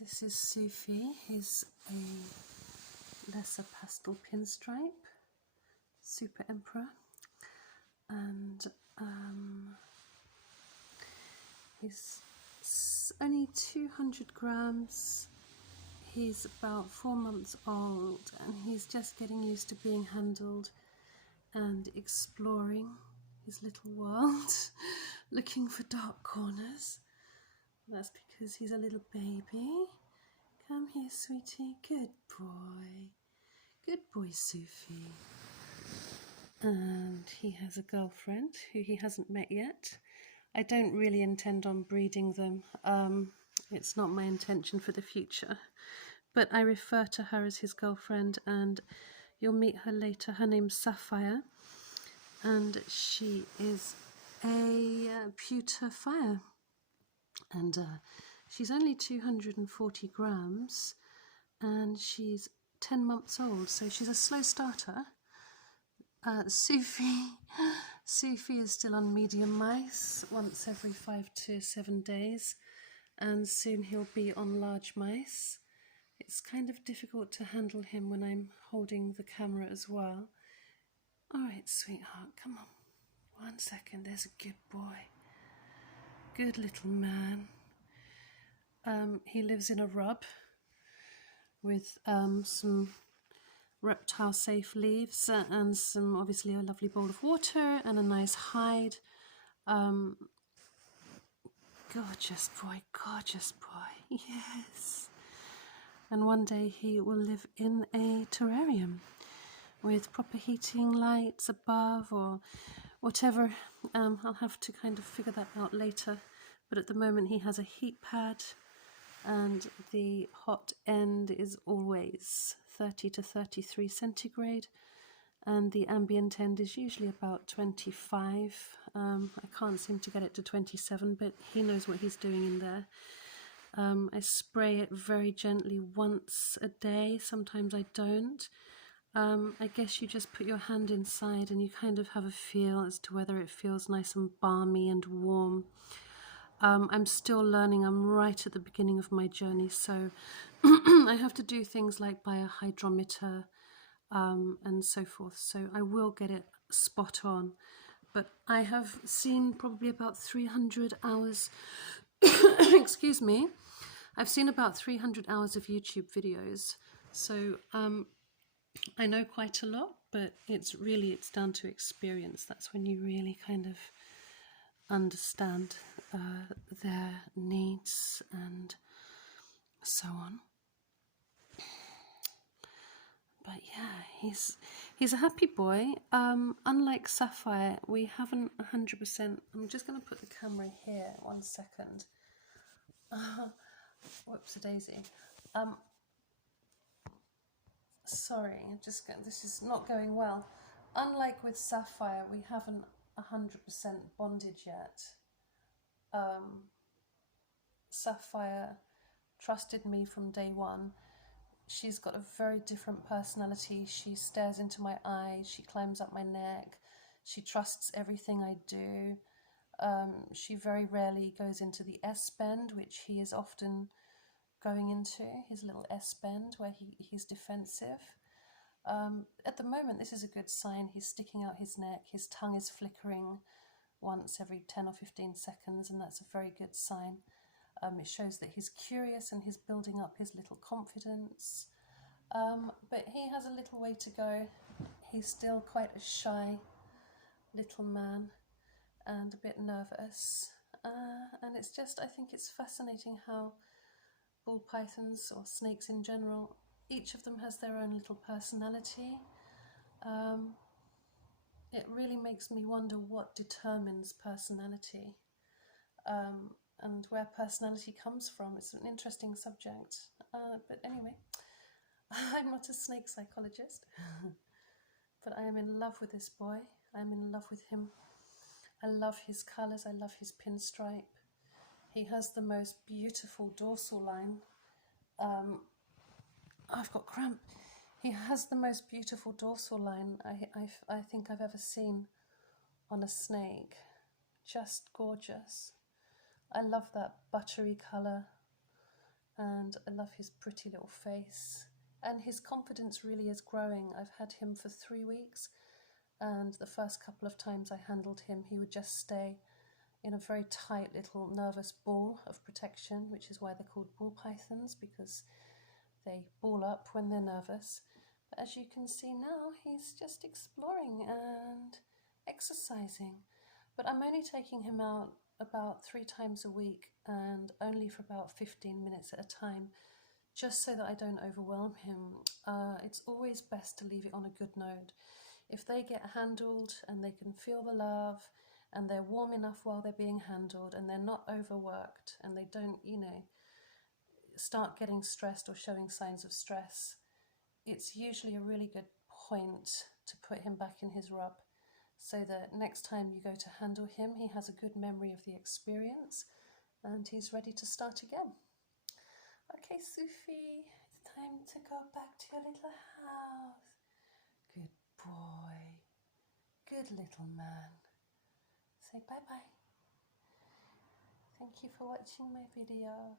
This is Sufi. He's a lesser pastel pinstripe, Super Emperor, and he's only 200 grams. He's about 4 months old, and he's just getting used to being handled and exploring his little world, looking for dark corners. That's because he's a little baby. Come here, sweetie. Good boy. Good boy, Sufi. And he has a girlfriend who he hasn't met yet. I don't really intend on breeding them. It's not my intention for the future. But I refer to her as his girlfriend, and you'll meet her later. Her name's Sapphire, and she is a pewter fire. And she's only 240 grams, and she's 10 months old, so she's a slow starter. Sufi is still on medium mice once every 5 to 7 days, and soon he'll be on large mice. It's kind of difficult to handle him when I'm holding the camera as well. All right, sweetheart, come on. 1 second, there's a good boy. Good little man. He lives in a rub with some reptile-safe leaves and some, obviously, a lovely bowl of water and a nice hide. Gorgeous boy, gorgeous boy, yes. And one day he will live in a terrarium with proper heating, lights above or whatever. I'll have to kind of figure that out later. But at the moment he has a heat pad, and the hot end is always 30 to 33 centigrade, and the ambient end is usually about 25. I can't seem to get it to 27, but he knows what he's doing in there. I spray it very gently once a day. Sometimes I don't. I guess you just put your hand inside and you kind of have a feel as to whether it feels nice and balmy and warm. I'm still learning. I'm right at the beginning of my journey, so I have to do things like buy a hydrometer and so forth. So I will get it spot on. But I have seen probably about 300 hours, excuse me, I've seen about 300 hours of YouTube videos. So I know quite a lot, but it's down to experience. That's when you really kind of understand their needs and so on. But yeah, he's a happy boy. Unlike Sapphire, we haven't 100%. I'm just going to put the camera here. 1 second. Whoops a daisy. Sorry, this is not going well. Unlike with Sapphire, we haven't 100% bonded yet. Sapphire trusted me from day one. She's got a very different personality. She stares into my eyes, she climbs up my neck, she trusts everything I do. She very rarely goes into the S-bend, which he is often going into, his little S-bend where he's defensive. At the moment, this is a good sign. He's sticking out his neck, his tongue is flickering once every 10 or 15 seconds, and that's a very good sign. It shows that he's curious and he's building up his little confidence. But he has a little way to go. He's still quite a shy little man and a bit nervous. And it's just, I think it's fascinating how ball pythons, or snakes in general, each of them has their own little personality. It really makes me wonder what determines personality. And where personality comes from. It's an interesting subject. But anyway, I'm not a snake psychologist, but I am in love with this boy. I'm in love with him. I love his colours. I love his pinstripe. He has the most beautiful dorsal line. I've got cramp. He has the most beautiful dorsal line I think I've ever seen on a snake. Just gorgeous. I love that buttery colour, and I love his pretty little face. And his confidence really is growing. I've had him for 3 weeks, and the first couple of times I handled him, he would just stay in a very tight little nervous ball of protection, which is why they're called ball pythons, because they ball up when they're nervous. But as you can see now, he's just exploring and exercising. But I'm only taking him out about 3 times a week and only for about 15 minutes at a time, just so that I don't overwhelm him. It's always best to leave it on a good note. If they get handled and they can feel the love and they're warm enough while they're being handled and they're not overworked and they don't, start getting stressed or showing signs of stress, it's usually a really good point to put him back in his rub, so that next time you go to handle him, he has a good memory of the experience and he's ready to start again. Okay, Sophie, it's time to go back to your little house. Good boy. Good little man. Say bye-bye. Thank you for watching my video.